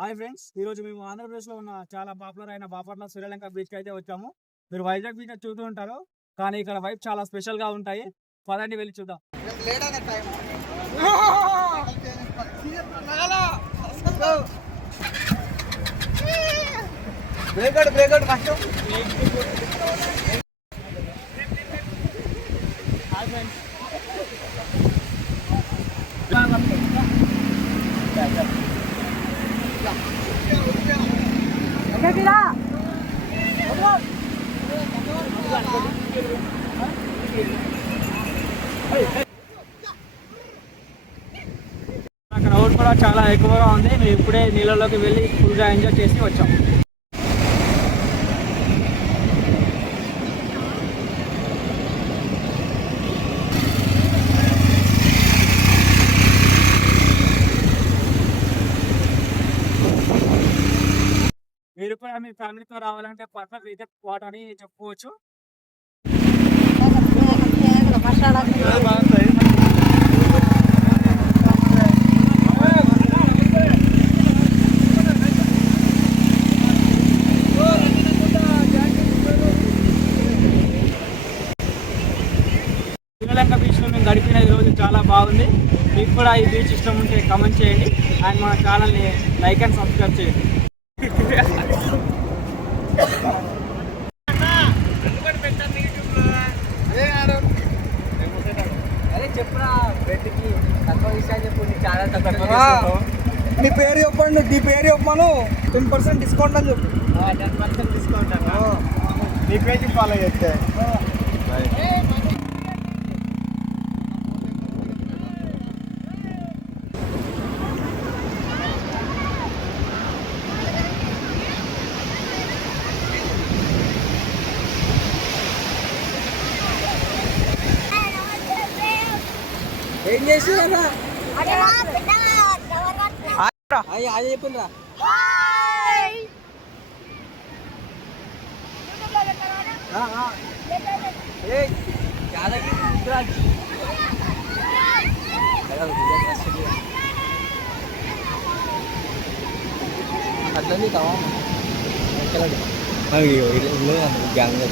Hi friends, ఈ రోజు మేము ఆంధ్రప్రదేశ్లో ఉన్న చాలా పాపులర్ అయిన బాపట్ల శ్రీలంక బీచ్కి అయితే వచ్చాము. మీరు వైజాగ్ బీచ్ చూస్తూ ఉంటారు, కానీ ఇక్కడ వైబ్ చాలా స్పెషల్గా ఉంటాయి. పదండి వెళ్ళి చూద్దాం. క్రౌడ్ కూడా చాలా ఎక్కువగా ఉంది. మేము ఇప్పుడే నీళ్ళలోకి వెళ్ళి ఫుల్గా ఎంజాయ్ చేసి వచ్చాం. మీరు కూడా మీ ఫ్యామిలీతో రావాలంటే పర్ఫెక్ట్ అయితే స్పాట్ అని చెప్పుకోవచ్చు. శ్రీలంక బీచ్లో మేము గడిపిన ఈ రోజు చాలా బాగుంది. మీకు కూడా ఈ బీచ్ ఇష్టం ఉంటే కామెంట్ చేయండి అండ్ మన ఛానల్ని లైక్ అండ్ సబ్స్క్రైబ్ చేయండి. అదే చెప్పురా బెడ్కి తక్కువ విషయాలు చెప్పు. నీ ఛానల్ నీ పేరు చెప్పండి, నీ పేరు చెప్పాను 10% డిస్కౌంట్ అని చెప్పు. 10% డిస్కౌంట్ అన్న. నీ పేజ్ ఫాలో చేస్తే ఏం చేసి అదే చెప్పిండ్రా. అట్లా కావా గ్యాంగ్